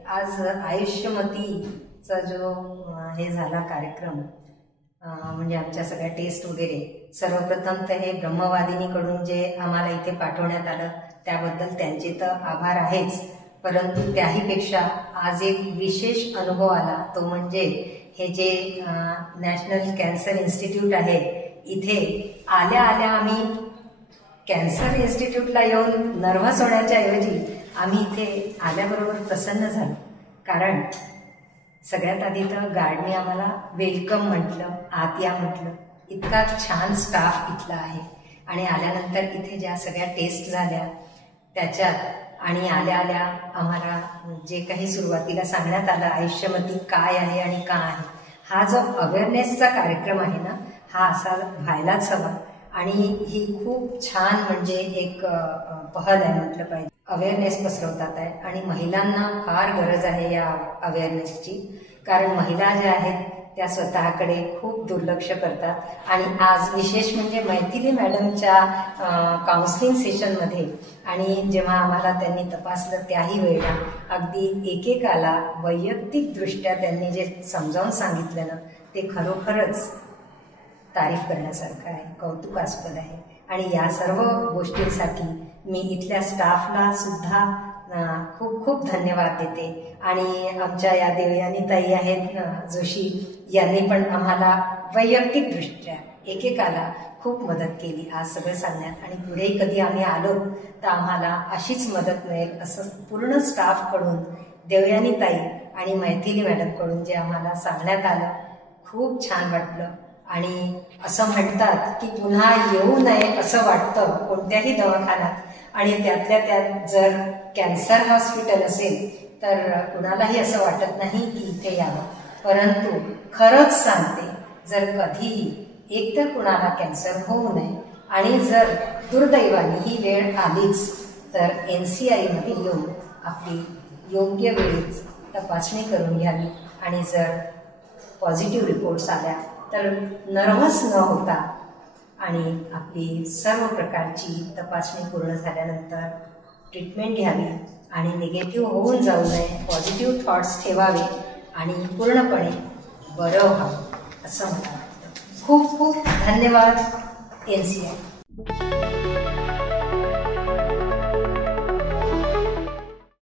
आज आयुष्यमतीचा जो हे झाला कार्यक्रम, म्हणजे आमच्या सगळ्या टेस्ट वगैरे, सर्वप्रथम तर हे ब्रह्मवादिनीकडून जे आम्हाला इथे पाठवण्यात आलं त्याबद्दल त्यांचे तर आभार आहेच, परंतु त्याहीपेक्षा आज एक विशेष अनुभव आला, तो म्हणजे हे जे नॅशनल कॅन्सर इन्स्टिट्यूट आहे, इथे आल्या आल्या आम्ही कॅन्सर इन्स्टिट्यूटला येऊन नर्व्हस होण्याच्या ऐवजी आम्ही इथे आल्याबरोबर प्रसन्न झालो. कारण सगळ्यात आधी तर गार्डने आम्हाला वेलकम म्हटलं, आत या म्हटलं. इतका छान स्टाफ इथला आहे. आणि आल्यानंतर इथे ज्या सगळ्या टेस्ट झाल्या त्याच्यात, आणि आल्या आल्या आम्हाला जे काही सुरुवातीला सांगण्यात आलं आयुष्यमती काय आहे आणि का आहे, हा जो अवेअरनेसचा कार्यक्रम आहे ना, हा असा व्हायलाच हवा. आणि ही खूप छान म्हणजे एक पहल आहे म्हटलं पाहिजे. अवेअरनेस पसरवतात आहे आणि महिलांना फार गरज आहे या अवेअरनेसची. कारण महिला ज्या आहेत त्या स्वतःकडे खूप दुर्लक्ष करतात. आणि आज विशेष म्हणजे मैथिली मॅडमच्या काउन्सिलिंग सेशनमध्ये आणि जेव्हा आम्हाला त्यांनी तपासलं त्याही वेळेला अगदी एकेकाला वैयक्तिकदृष्ट्या त्यांनी जे समजावून सांगितलं ना, ते खरोखरच तारीफ करण्यासारखं आहे, कौतुकास्पद आहे. आणि या सर्व गोष्टींसाठी मी इथल्या स्टाफला सुद्धा खूप खूप धन्यवाद देते. आणि आमच्या या देवयानीताई आहेत जोशी, यांनी पण आम्हाला वैयक्तिकदृष्ट्या एकेकाला खूप मदत केली आज सगळं सांगण्यात. आणि पुढेही कधी आम्ही आलो तर आम्हाला अशीच मदत मिळेल असं पूर्ण स्टाफकडून, देवयानीताई आणि मैथिली मॅडमकडून जे आम्हाला सांगण्यात आलं, खूप छान वाटलं. आणि असं म्हणतात की पुन्हा येऊ नये असं वाटतं कोणत्याही दवाखान्यात, आणि त्यातल्या त्यात जर कॅन्सर हॉस्पिटल असेल तर कुणालाही असं वाटत नाही की इथे यावं. परंतु खरंच सांगते, जर कधीही एकतर कुणाला कॅन्सर होऊ नये, आणि जर दुर्दैवाने ही वेळ आलीच तर NCI मध्ये येऊन आपली योग्य वेळीच तपासणी करून घ्यावी. आणि जर पॉझिटिव्ह रिपोर्ट्स आल्या तर नर्व्हस न होता आणि आपली सर्व प्रकारची तपासणी पूर्ण झाल्यानंतर ट्रीटमेंट घ्यावी. आणि निगेटिव्ह होऊन जाऊ नये, पॉझिटिव्ह थॉट्स ठेवावे आणि पूर्णपणे बरं व्हावं असं मला वाटतं. खूप खूप धन्यवाद NCI.